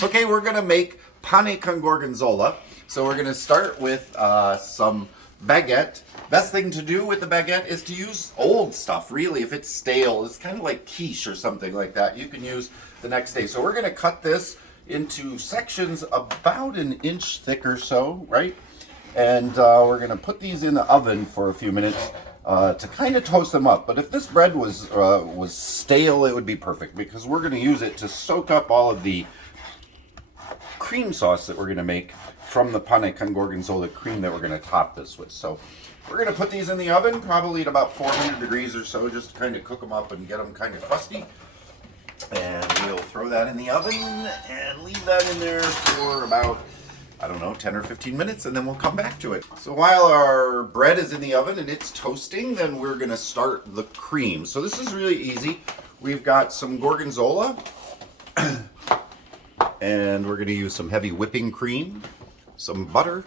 Okay, we're gonna make pane con gorgonzola. So we're gonna start with some baguette. Best thing to do with the baguette is to use old stuff, really. If it's stale, it's kind of like quiche or something like that. You can use the next day. So we're gonna cut this into sections about an inch thick or so, right? And we're gonna put these in the oven for a few minutes to kind of toast them up. But if this bread was stale, it would be perfect because we're gonna use it to soak up all of the cream sauce that we're going to make from the pane con gorgonzola cream that we're going to top this with. So we're going to put these in the oven probably at about 400 degrees or so, just to kind of cook them up and get them kind of crusty. And we'll throw that in the oven and leave that in there for about, I don't know, 10 or 15 minutes, and then we'll come back to it. So while our bread is in the oven and it's toasting, then we're going to start the cream. So this is really easy. We've got some gorgonzola. And we're going to use some heavy whipping cream, some butter,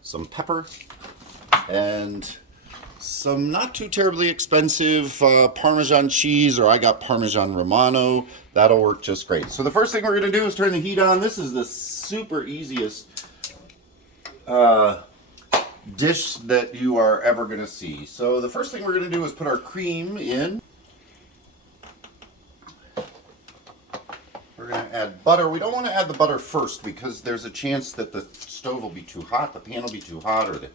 some pepper, and some not too terribly expensive Parmesan cheese, or I got Parmesan Romano. That'll work just great. So the first thing we're going to do is turn the heat on. This is the super easiest dish that you are ever going to see. So the first thing we're going to do is put our cream in. We're going to add butter. We don't want to add the butter first because there's a chance that the stove will be too hot, the pan will be too hot, or the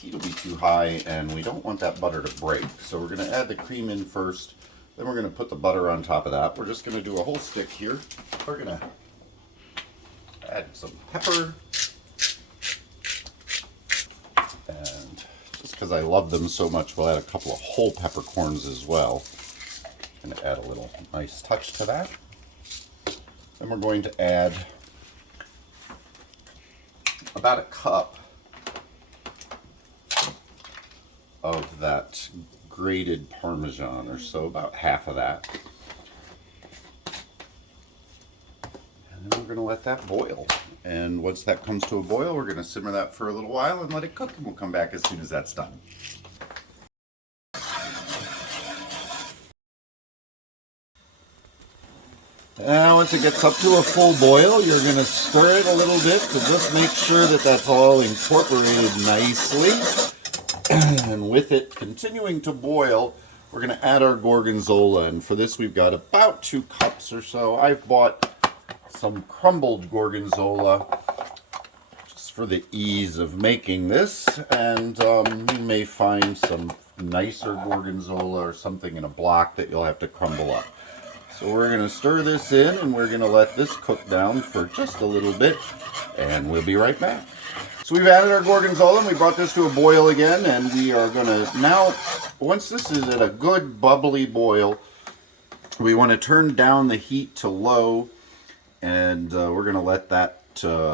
heat will be too high, and we don't want that butter to break. So we're going to add the cream in first, then we're going to put the butter on top of that. We're just going to do a whole stick here. We're going to add some pepper, and just because I love them so much, we'll add a couple of whole peppercorns as well. Going to add a little nice touch to that. Then we're going to add about a cup of that grated Parmesan or so, about half of that. And then we're going to let that boil. And once that comes to a boil, we're going to simmer that for a little while and let it cook, and we'll come back as soon as that's done. Now, once it gets up to a full boil, you're going to stir it a little bit to just make sure that that's all incorporated nicely. And with it continuing to boil, we're going to add our gorgonzola. And for this, we've got about 2 cups or so. I've bought some crumbled gorgonzola just for the ease of making this. And you may find some nicer gorgonzola or something in a block that you'll have to crumble up. So we're going to stir this in, and we're going to let this cook down for just a little bit, and we'll be right back. So we've added our gorgonzola, and we brought this to a boil again, and we are going to now, once this is at a good bubbly boil, we want to turn down the heat to low, and we're going to let that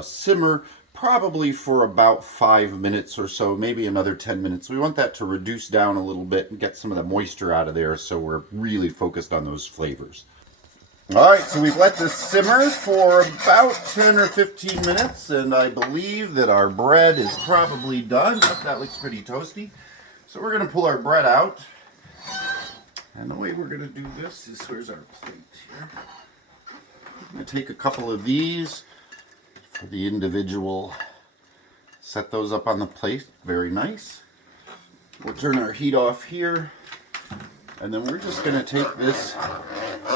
simmer probably for about 5 minutes or so, maybe another 10 minutes. We want that to reduce down a little bit and get some of the moisture out of there, so we're really focused on those flavors. All right, so we've let this simmer for about 10 or 15 minutes, and I believe that our bread is probably done. That looks pretty toasty. So we're going to pull our bread out. And the way we're going to do this is, where's our plate here? I'm going to take a couple of these for the individual. Set those up on the plate. Very nice. We'll turn our heat off here. And then we're just going to take this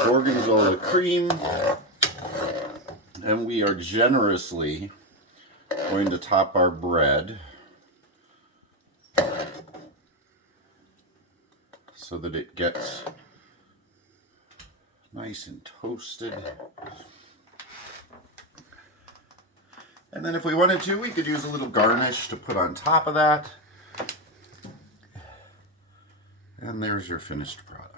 Gorgonzola cream, and we are generously going to top our bread so that it gets nice and toasted. And then if we wanted to, we could use a little garnish to put on top of that. And there's your finished product.